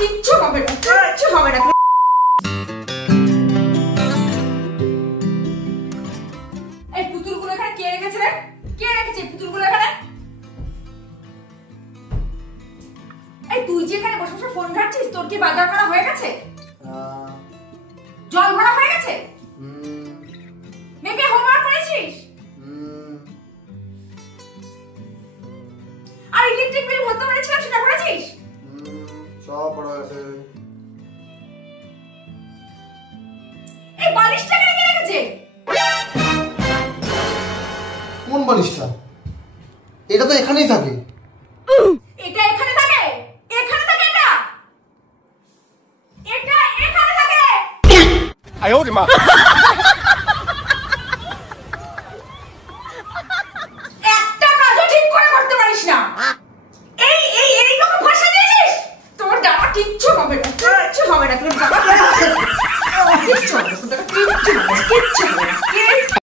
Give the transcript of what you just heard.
কিচ্ছু হবে না, কিচ্ছু হবে না। এই পুতুলগুলো এখানে কে রেখেছে রে? কে রেখেছে পুতুলগুলো এখানে? এই তুই যে এখানে বসে বসে ফোন ঘাটছিস, তোর কি বাজার করা হয়ে গেছে? জল ভরা হয়ে গেছে? মেয়েকে হোমওয়ার্ক করেছিস? আর ইলেকট্রিক বিল ভরতে বলেছিলাম, সেটা করেছিস? সব পড়া গেছে। এই বালিশটা এখানে কে রেখেছে? কোন বালিশটা? এটা তো এখানেই থাকে। এটা এখানে থাকে? এখানে থাকে এটা? এটা এখানে থাকে? আয় ওরে মা। একটা কাজও ঠিক করে করতে পারিস না। এই এই এইরকম ভাষা দিয়েছিস? তোর দাদা কিচ্ছু হবে না, কিচ্ছু হবে না, তোর দাদা